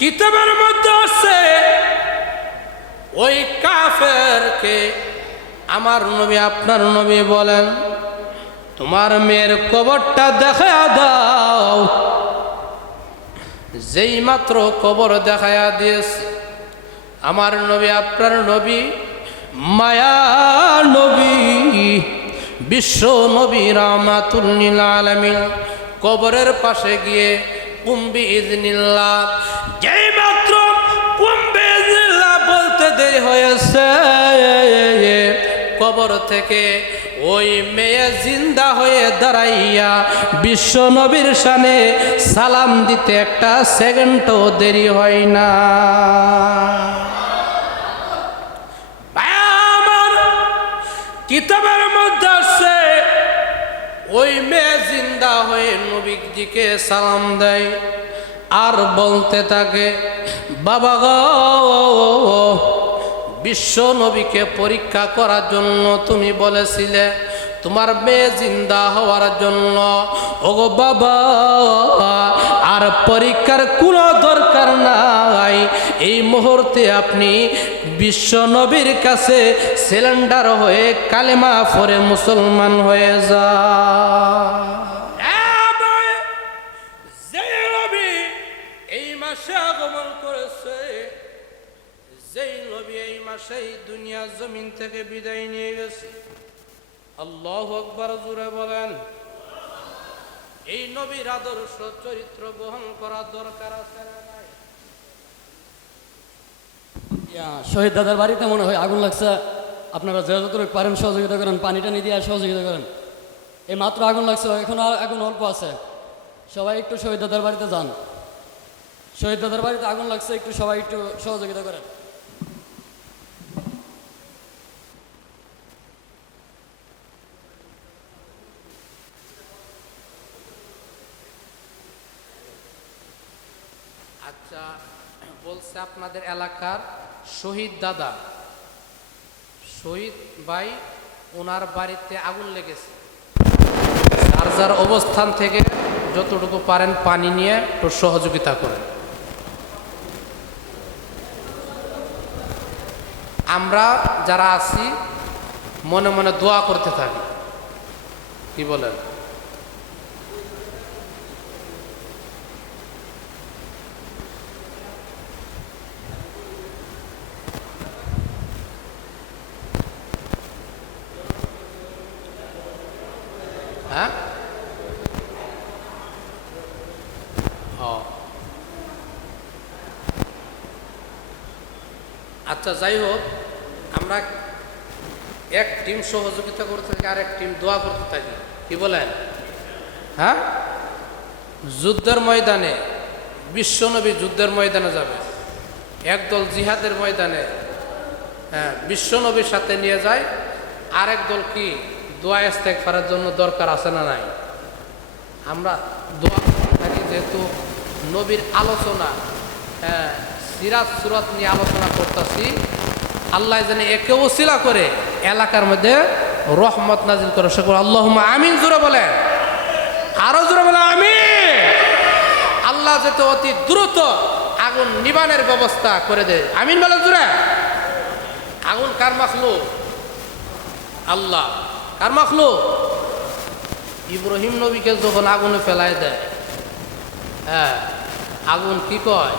কিতাবের মধ্যে আছে ওই কাফেরকে আমার নবী আপনার নবী বলেন, তোমার মেয়ের কবরটা দেখায়া দাও। যেই মাত্র কবর দেখায়া দিয়েছে আমার নবী আপনার নবী মায়া নবী বিশ্ব নবী রাহমাতুল লিল আলামিন কবরের পাশে গিয়ে কুম্বি ইজনিল্লাহ, যেই মাত্র কুম্বি ইজনিল্লাহ বলতে দেরি হয়েছে, কবর থেকে ওই মেয়ে জিন্দা হয়ে দাঁড়াইয়া বিশ্ব নবীর শানে সালাম দিতে একটা সেকেন্ডও দেরি হয় না। আমার কিতাবের মধ্যে আছে ওই মেয়ে জিন্দা হয়ে নবীজিকে সালাম দেয় আর বলতে থাকে, বাবা গো, বিশ্ব নবীকে পরীক্ষা করার জন্য তুমি বলেছিলে তোমার মেয়ে জিন্দা হওয়ার জন্য। ওগো বাবা, আর পরীক্ষার কোনো দরকার নাই, এই মুহূর্তে আপনি বিশ্ব নবীর কাছে সিলিন্ডার হয়ে কালেমা পড়ে মুসলমান হয়ে যা। এই মাসে আগমন করেছে, যেই নবী এই মাসেই দুনিয়া জমিন থেকে বিদায় নিয়ে গেছে। আল্লাহু আকবার, জোরে বলেন। এই নবীর আদর্শ চরিত্র গ্রহণ করার দরকার আছে না নাই? শহীদ দাদার বাড়িতে মনে হয় আগুন লাগছে, আপনারা যতটুকু পারেন সহযোগিতা করেন, পানি টানি দিয়ে সহযোগিতা করেন। এই মাত্র আগুন লাগছে, এখন আগুন অল্প আছে, সবাই একটু শহীদ দাদার বাড়িতে যান। শহীদ দাদার বাড়িতে আগুন লাগছে, একটু সবাই একটু সহযোগিতা করেন। আচ্ছা, বলছে আপনাদের এলাকার শহীদ দাদা, শহীদ ভাই, ওনার বাড়িতে আগুন লেগেছে। যার যার অবস্থান থেকে যতটুকু পারেন পানি নিয়ে একটু সহযোগিতা করেন। আমরা যারা আছি মনে মনে দোয়া করতে থাকি, কি বলেন? হ্যাঁ, আচ্ছা, যাই হোক, আমরা এক টিম সহযোগিতা করতে থাকি আর এক টিম দোয়া করতে থাকি, কি বলেন? হ্যাঁ, যুদ্ধের ময়দানে বিশ্বনবী যুদ্ধের ময়দানে যাবে, একদল জিহাদের ময়দানে হ্যাঁ বিশ্বনবীর সাথে নিয়ে যায়, আরেক দল কি দোয়া ইস্তেগফারের জন্য দরকার আছে না নাই? আমরা দোয়া করতে থাকি, যেহেতু নবীর আলোচনা, হ্যাঁ, সিরাত সুরাত নিয়ে আলোচনা করতেছি, আল্লাহ জানে একে ওসিলা করে এলাকার মধ্যে রহমত নাজিল করে। সকল আল্লাহুম্মা আমিন, জোরে বলেন, আরো জোরে বলেন আমিন। আল্লাহ যাতে অতি দ্রুত আগুন নিবানের ব্যবস্থা করে দেয়, আমিন বলেন জোরে। আগুন কার মাখলুক? আল্লাহ। কার মাখলুক? ইব্রাহিম নবীকে যখন আগুনে ফেলায় দেয়, হ্যাঁ, আগুন কি কয়?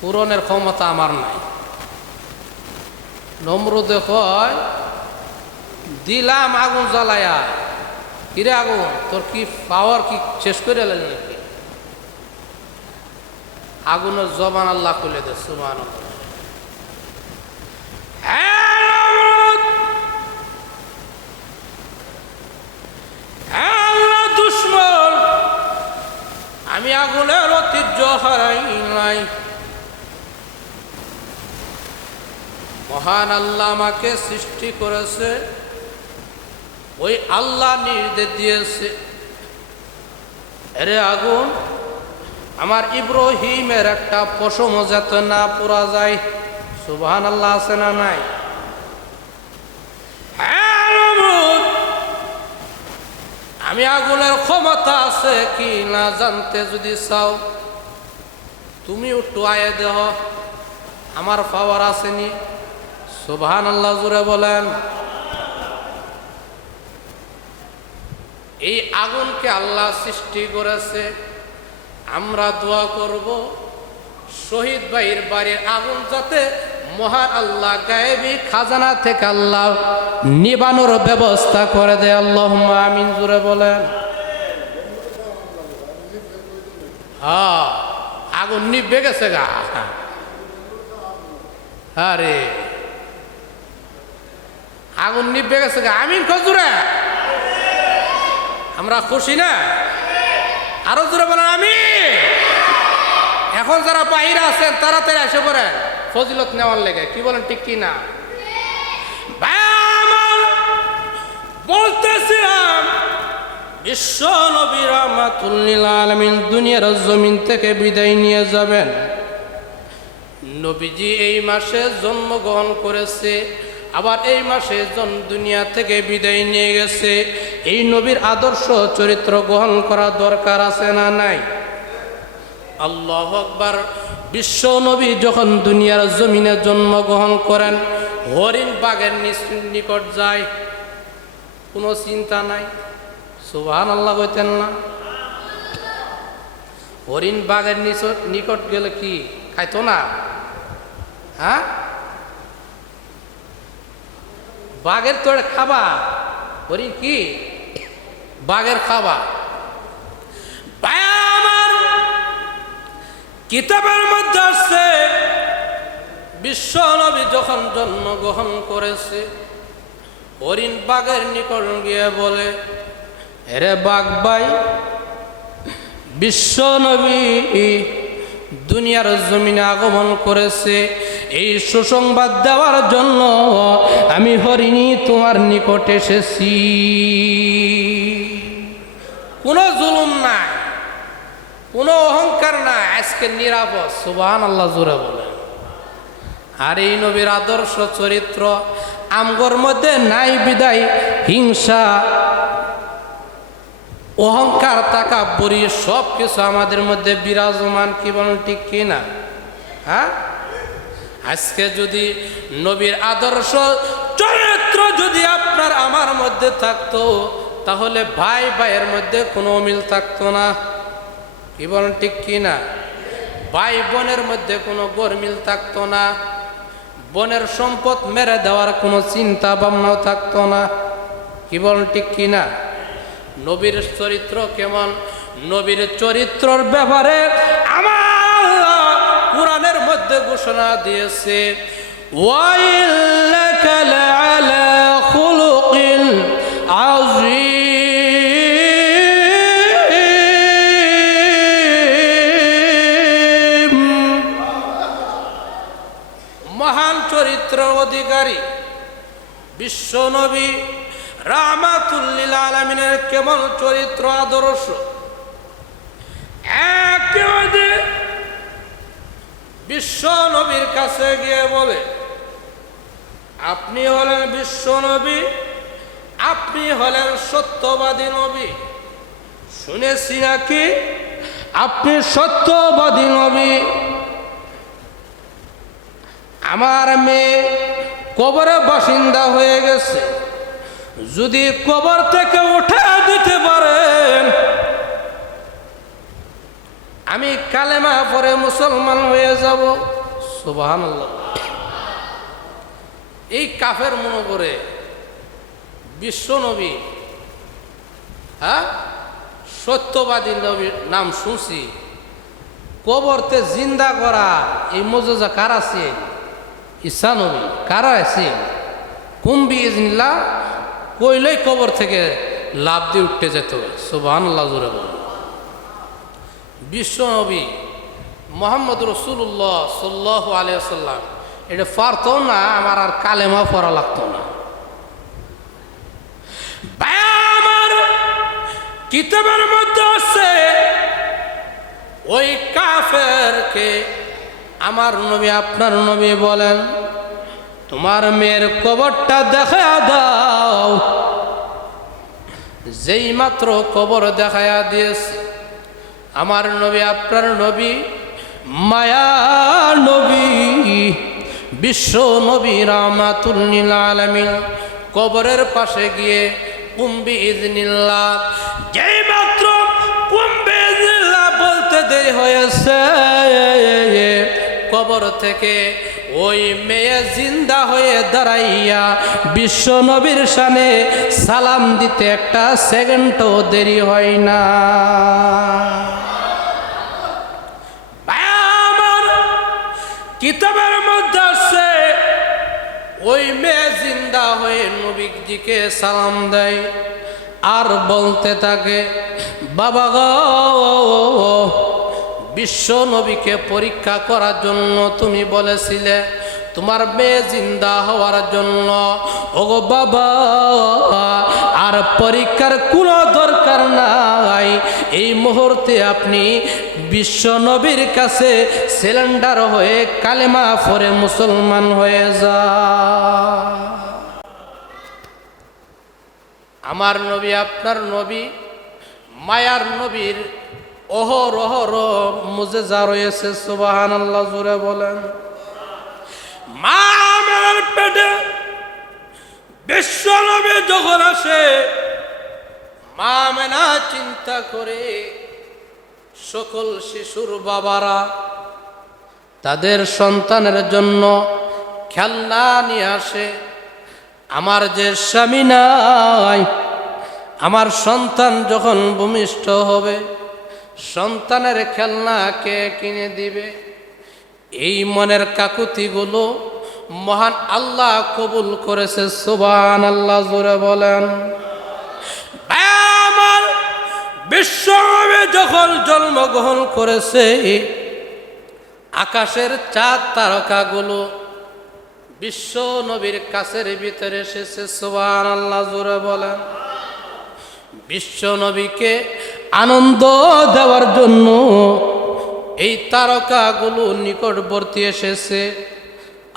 পূরণের ক্ষমতা আমার নাই। নমরুদে কয়, দিলাম আগুন জ্বালায়া, কিরে আগুন, তোর কি পাওয়ার কি শেষ করে এলেন নাকি? আগুনের জবান আল্লাহ খুলে দে, সুবহানাল্লাহ। দুশ্মন, আমি আগুনের ঐতিহ্য হারাই নাই। মহান আল্লাহ আমাকে সৃষ্টি করেছে, ওই আল্লাহ নির্দেশ দিয়েছে, এরে আগুন, আমার ইব্রাহিমের একটা পশম যাতে না পোড়া যায়। সুবহানাল্লাহ, আছে না নাই? আমি আগুনের ক্ষমতা আছে কি না জানতে যদি চাও, তুমি একটু আয়ে দেহ, আমার পাওয়ার আসেনি। সুবহানাল্লাহ জোরে বলেন। এই আগুনকে আল্লাহ সৃষ্টি করেছে, আমরা দোয়া করব শহীদ ভাইয়ের বাড়ির আগুন যাতে মহান আল্লাহ গায়েবী খাজানা থেকে আল্লাহ নিবানোর ব্যবস্থা করে দেয়। আল্লাহুম্মা আমিন জোরে বলেন। হ্যাঁ, আগুন নিভে গেছে গা। আরে আগুন নিভে গেছে গা। আমিন কজুরে, আমরা খুশি না? আরো জোরে বলেন আমিন। এখন যারা বাইরে আছেন তাড়াতাড়ি এসে পড়েন ফজিলত নেওয়ার লেগে। কি বলেন, ঠিক কি না? বলতেছিলাম বিশ্ব নবী রাহমাতুল লিল আলামিন দুনিয়ার জমিন থেকে বিদায় নিয়ে যাবেন। নবীজি এই মাসে জন্মগ্রহণ করেছে, আবার এই মাসে দুনিয়া থেকে বিদায় নিয়ে গেছে। এই নবীর আদর্শ চরিত্র গ্রহণ করা দরকার আছে না নাই? আল্লাহু আকবার। বিশ্ব নবী যখন দুনিয়ার জমিনে জন্মগ্রহণ করেন, হরিণ বাঘের নিকট যায়, কোনো চিন্তা নাই। সুবহানাল্লাহ কইতেন না? হরিণ বাঘের নিকট গেলে কি খাইতো না? হ্যাঁ, বাঘের তো খাবা, হরিণ কি বাঘের খাবা? আমার কিতাবের মধ্যে আছে বিশ্ব নবী যখন জন্মগ্রহণ করেছে, হরিণ বাঘের নিকট গিয়ে বলে, এরে বাঘ ভাই, বিশ্ব নবী দুনিয়ার জমিনে আগমন করেছে, এই সুসংবাদ দেওয়ার জন্য আমি হরিণী তোমার নিকট এসেছি। কোনো জুলুম নাই, কোনো অহংকার নাই, আজকে নিরাপদ। সুবহানাল্লাহ জোরে বলেন। আর এই নবীর আদর্শ চরিত্র আমগর মধ্যে নাই বিদায় হিংসা, অহংকার, তাকাব্বুরি সব কিছু আমাদের মধ্যে বিরাজমান। কি বলেন, ঠিক কি না? হ্যাঁ, আজকে যদি নবীর আদর্শ চরিত্র যদি আপনার আমার মধ্যে থাকতো, তাহলে ভাই ভাইয়ের মধ্যে কোনো মিল থাকতো না। কি বলেন, ঠিক কি না? ভাই বোনের মধ্যে কোনো গরমিল থাকতো না, বোনের সম্পদ মেরে দেওয়ার কোনো চিন্তা ভাবনাও থাকতো না। কি বলেন, ঠিক কি না? নবীর চরিত্র কেমন? নবীর চরিত্রর ব্যাপারে আমার আল্লাহ কুরআনের মধ্যে ঘোষণা দিয়েছে, ওয়াইল্লাকা লাআলা খুলুকিল আযীম। মহান চরিত্র অধিকারী বিশ্ব নবী রাহমাতুল লিল আলামিনের কেমন চরিত্র আদর্শ! একেবারে বিশ্ব নবীর কাছে গিয়ে বলে, আপনি হলেন বিশ্ব নবী, আপনি হলেন সত্যবাদী নবী। শুনেছি নাকি আপনি সত্যবাদী নবী। আমার মেয়ে কবরে বাসিন্দা হয়ে গেছে, যদি কবর থেকে উঠে দিতে পারেন, আমি কালেমা পড়ে মুসলমান হয়ে যাব। সুবহানাল্লাহ। এই কাফের মনে করে বিশ্ব নবী, হ্যাঁ, সত্যবাদী নবীর নাম শুনছি, কবরতে জিন্দা করা এই মজুজা কার আছে? ঈসা নবী। কারা আছে? কুম্বি ইজনিল্লাহ কইলেই কবর থেকে লাভ দিয়ে উঠতে যেত। সুবহানাল্লাহ জোরে বলুন। বিশ্ব নবী মুহাম্মদ রাসূলুল্লাহ সাল্লাল্লাহু আলাইহি ওয়াসাল্লাম এটা পারতো না, আমার আর কালেমা পড়া লাগতো না। আমার কিতাবের মধ্যে আছে ওই কাফেরকে আমার নবী, আপনার নবী বলেন, তোমার মেয়ের কবরটা দেখায়া দাও। যেই মাত্র কবর দেখায়া দিয়েছে, আমার নবী, আপনার নবী মায়া নবী বিশ্ব নবী রাহমাতুল লিল আলামিন কবরের পাশে গিয়ে কুম্বি ইজনিল্লাহ, যেই মাত্র কুম্বি ইজনিল্লাহ বলতে দেরি হয়েছে, কবর থেকে ওই মেয়ে জিন্দা হয়ে দাঁড়াইয়া বিশ্ব নবীর শানে সালাম দিতে একটা সেকেন্ডও দেরি হয় না। আমার কিতাবের মধ্যে আছে ওই মেয়ে জিন্দা হয়ে নবীজিকে সালাম দেয় আর বলতে থাকে, বাবা গো, বিশ্ব নবীকে পরীক্ষা করার জন্য তুমি বলেছিলে তোমার মেয়ে জিন্দা হওয়ার জন্য। ওগো বাবা, আর পরীক্ষার কোনো দরকার নাই, এই মুহূর্তে আপনি বিশ্ব নবীর কাছে সিলিন্ডার হয়ে কালেমা পড়ে মুসলমান হয়ে যা। আমার নবী আপনার নবী মায়ার নবীর অহরহ মুজেজা রয়েছে, সুবহানাল্লাহ জোরে বলেন। মা আমার পেটে বিশ্ব নবী যখন আসে, মা মেনা চিন্তা করে সকল শিশুর বাবারা তাদের সন্তানের জন্য খেলনা নিয়ে আসে। আমার যে স্বামী নাই, আমার সন্তান যখন ভূমিষ্ঠ হবে, সন্তানের খেলনা কে কিনে দিবে? এই মনের কাকুতিগুলো মহান আল্লাহ কবুল করেছে, সুবহানাল্লাহ জোরে বলেন। আমার বিশ্বনবী যখন জন্মগ্রহণ করেছে, আকাশের চাঁদ তারকাগুলো বিশ্ব নবীর কাছের ভিতরে এসেছে, সুবহানাল্লাহ জোরে বলেন। বিশ্ব নবীকে আনন্দ দেওয়ার জন্য এই তারকাগুলো নিকটবর্তী এসেছে।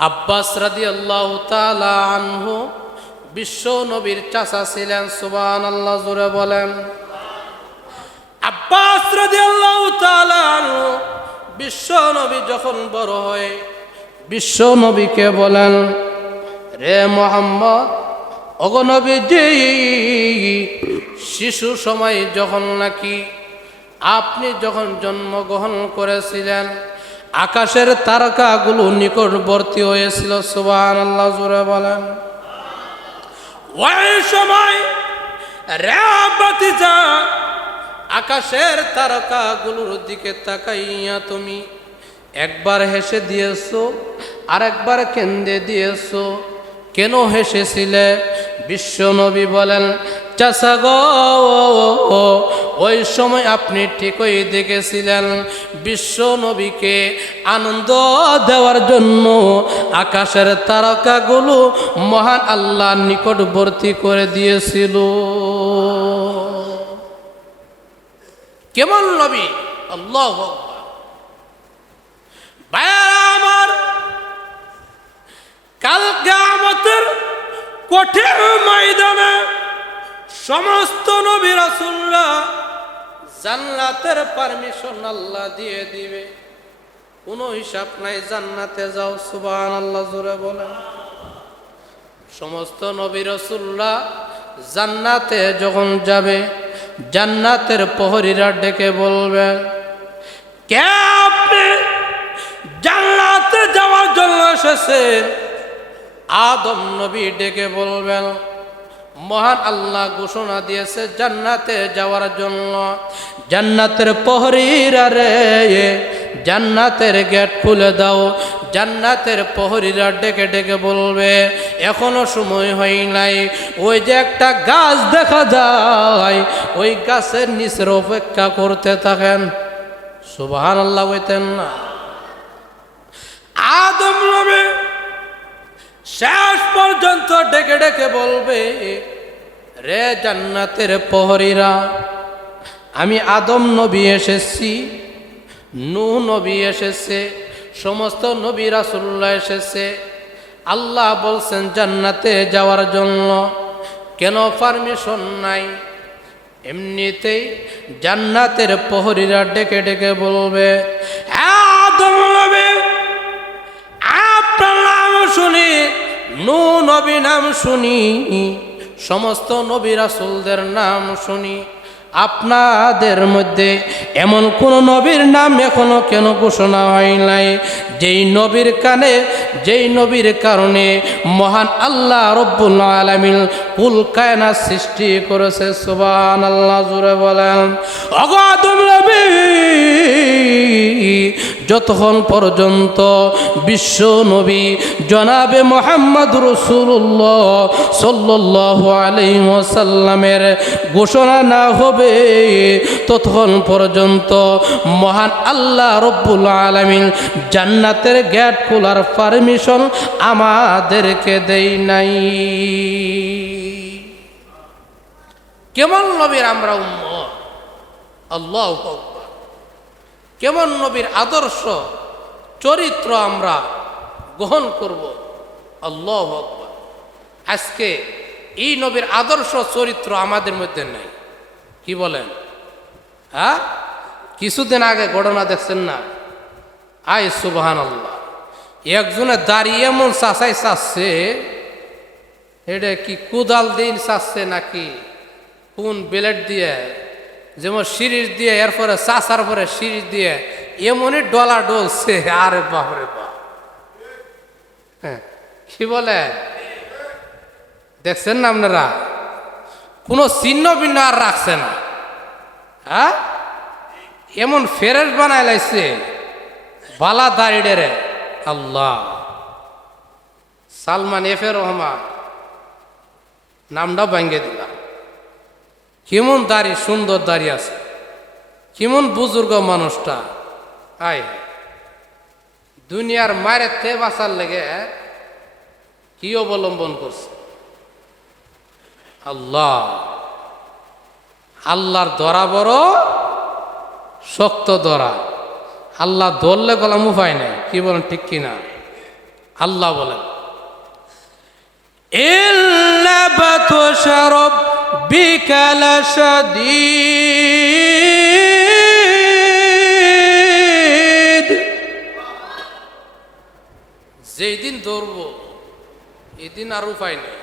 আব্বাস রাদিয়াল্লাহু তাআলা আনহু বিশ্ব নবীর চাচা ছিলেন, সুবহানাল্লাহ জোরে বলেন। আব্বাস রাদিয়াল্লাহু তাআলা আনহু বিশ্ব নবী যখন বড় হয়, বিশ্ব নবীকে বলেন, রে মুহাম্মদ, ওগো নবীজি, শিশু সময় যখন নাকি আপনি যখন জন্মগ্রহণ করেছিলেন, আকাশের তারকাগুলো নিকটবর্তী হয়েছিল, সুবহানাল্লাহ জোরে বলেন। ওই সময় রে বাতিজা, আকাশের তারকাগুলোর দিকে তাকাইয়া তুমি একবার হেসে দিয়েছো, আর একবার কেন্দে দিয়েছো। কেন হেসেছিলে? বিশ্ব নবী বলেন, চাচা গো, ওই সময় আপনি ঠিকই দেখেছিলেন বিশ্ব নবীকে আনন্দ দেওয়ার জন্য আকাশের তারকাগুলো মহান আল্লাহ নিকটবর্তী করে দিয়েছিল। কেমন নবী! আল্লাহু আকবার। ভাইরা আমার, কাল কিয়ামতের কঠিন ময়দানে সমস্ত নবী রাসূলরা জান্নাতের পারমিশন আল্লাহ দিয়ে দিবে, কোনো হিসাব নাই, জান্নাতে যাও, সুবহানাল্লাহ জোরে বলেন। সমস্ত নবী রাসূলরা জান্নাতে যখন যাবে, জান্নাতের প্রহরীরা ডেকে বলবে, কে আপনি জান্নাতে যাওয়ার জন্য এসেছেন? আদম নবী ডেকে বলবেন, মহান আল্লাহ ঘোষণা দিয়েছে জান্নাতে যাওয়ার জন্য। জান্নাতের প্রহরীরা রে, জান্নাতের গেট খুলে দাও। জান্নাতের প্রহরীরা ডেকে ডেকে বলবে, এখনো সময় হয় নাই, ওই যে একটা গাছ দেখা যায়, ওই গাছের নিচের অপেক্ষা করতে থাকেন। সুবহানাল্লাহ বলতেন না? আদম নবী শেষ পর্যন্ত ডেকে ডেকে বলবে, রে জান্নাতের প্রহরীরা, আমি আদম নবী এসেছি, নূহ নবী এসেছে, সমস্ত নবী রাসূলুল্লাহ এসেছে। আল্লাহ বলছেন জান্নাতে যাওয়ার জন্য, কেন পারমিশন নাই? এমনিতেই জান্নাতের প্রহরীরা ডেকে ডেকে বলবে, হ্যাঁ আদম নবী আপনার নাম শুনি, নূহ নবী নাম শুনি, সমস্ত নবী রাসূলদের নাম শুনি, আপনাদের মধ্যে এমন কোন নবীর নাম এখনো কেন ঘোষণা হয় নাই যেই নবীর কানে, যেই নবীর কারণে মহান আল্লাহ রব্বুল আলামিন কুল কায়নাত সৃষ্টি করেছে? সুবহানাল্লাহ, জোরে বলেন। ওগো আদম নবী, যতক্ষণ পর্যন্ত বিশ্ব নবী জনাবে মুহাম্মদ রাসূলুল্লাহ সাল্লাল্লাহু আলাইহি ওয়াসাল্লামের ঘোষণা না হবে ততক্ষণ পর্যন্ত মহান আল্লাহ রব্বুল আলামিন জান্নাতের গেট খোলার পারমিশন আমাদেরকে দেই নাই। কেমন নবীর আমরা উম্মত, আল্লাহু আকবার। কেমন নবীর আদর্শ চরিত্র আমরা গ্রহণ করব, আল্লাহু আকবার। আজকে এই নবীর আদর্শ চরিত্র আমাদের মধ্যে নাই। কি বলেন? হ্যাঁ, কিছুদিন আগে ঘটনা দেখছেন না? আয় সুবহানাল্লাহ, একজনে দাঁড়িয়ে এমন চাচাই চাচ্ছে, এটা কি কুদাল দিন চাচ্ছে নাকি কোন বেলেট দিয়ে, যেমন সিরিজ দিয়ে, এরপরে চাচার পরে সিরিজ দিয়ে এমনই ডলা ডলছে। আরে বাপরে বাপ, হ্যাঁ, কি বলে দেখছেন না আপনারা? কোনো চিহ্ন ভিন্ন আর রাখছে না। হ্যাঁ, এমন ফেরেশ বানায় লাইছে বালা দাঁড়িয়ে রে। আল্লাহ, সালমান এফ এ রহমান নামটা ভাঙ্গে দিলাম। কেমন দাড়ি, সুন্দর দাড়ি আছে, কেমন বুজুর্গ মানুষটা। আয়, দুনিয়ার মায়ের তে বাঁচার লেগে কি অবলম্বন করছে? আল্লাহ, আল্লাহর ধরা বড় শক্ত ধরা। আল্লাহ ধরলে গলাম উপায় নেই। কি বলেন, ঠিক কিনা? আল্লাহ বলেন, ইল্লা বাতশা রাব্বিকা লাশাদীদ। যেই দিন ধরব এই দিন আর উপায় নেই।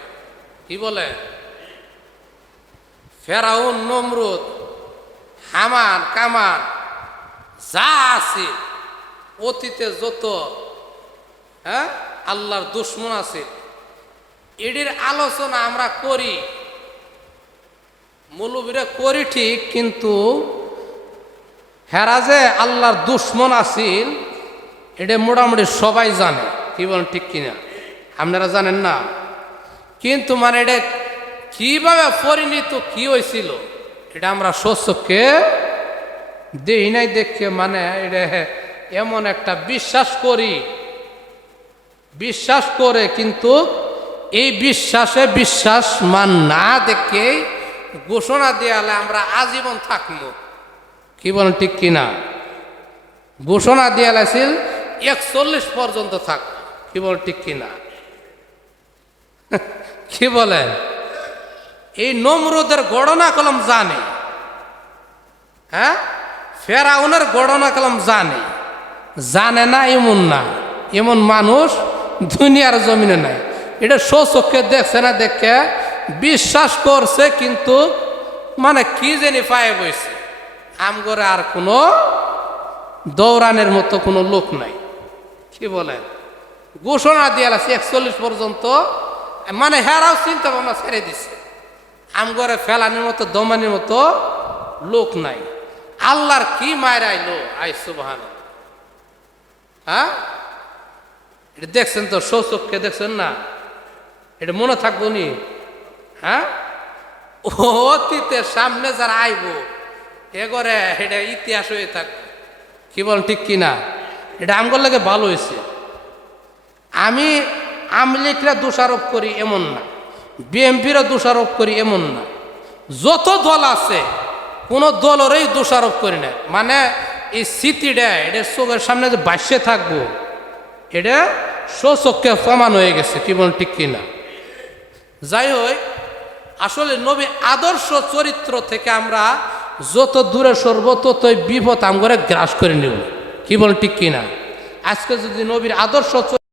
কি বলে? ফেরাউন, নমরুদ, হামান, কামান যা আছে অতীতে যত আল্লাহর দুশ্মন আছে, এটির আলোচনা আমরা করি, মৌলবীরা করি ঠিক, কিন্তু হেরা যে আল্লাহর দুশ্মন আছিল এটা মোটামুটি সবাই জানে। কি বলেন, ঠিক কিনা? আপনারা জানেন না, কিন্তু মানে এটা কিভাবে পরিণত কি হয়েছিল এটা আমরা স্বচক্ষে দেই নাই। দেখে মানে এটা এমন একটা বিশ্বাস করি, বিশ্বাস করে কিন্তু এই বিশ্বাসে বিশ্বাস মান না দেখে ঘোষণা দেওয়ালে আমরা আজীবন থাকবো। কি বলেন, ঠিক কিনা? ঘোষণা দেওয়ালেছিল 41 পর্যন্ত থাকবো। কি বলেন, ঠিক কিনা? কি বলেন? এই নমরুদের গণনা কলম জানে, হ্যাঁ, ফেরাউনের গণনা কলম জানে, জানে না এমন না, এমন মানুষ দুনিয়ার জমিনে নাই। এটা স্বচক্ষে দেখছে না, দেখে বিশ্বাস করছে, কিন্তু মানে কি জানি পায়ে বইছে। আমগরে আর কোনো দৌড়ানের মতো কোনো লোক নাই। কি বলেন? ঘোষণা দিয়ে আছে 41 পর্যন্ত, মানে হেরাও চিন্তা ভাবনা ছেড়ে দিছে। আমগরে ফেলানোর মতো, দমানোর মতো লোক নাই। আল্লাহর কি মায়ের আইলো, আই সুবহানাল্লাহ। হ্যাঁ, এটা দেখছেন তো, স্বচক্ষে দেখছেন না? এটা মনে থাকবো নি? হ্যাঁ, অতীতের সামনে যারা আইব এগরে এটা ইতিহাস হয়ে থাকবে। কি বলেন, ঠিক কিনা? এটা আমগর লাগে ভালো হয়েছে। আমি আমলিকরা দোষারোপ করি এমন না, বিএমপিরা দোষারোপ করি এমন না, যত দল আছে কোনো দলেরই দোষারোপ করি না। মানে এই স্মৃতিটা এটা চোখের সামনে যে বাসে থাকবো, এটা স্বচক্ষে প্রমাণ হয়ে গেছে। কি বলেন, ঠিক কিনা? যাই হোক, আসলে নবী আদর্শ চরিত্র থেকে আমরা যত দূরে সরব ততই বিপদ আমগরে গ্রাস করে নিব। কি বলেন, ঠিক কিনা? আজকে যদি নবীর আদর্শ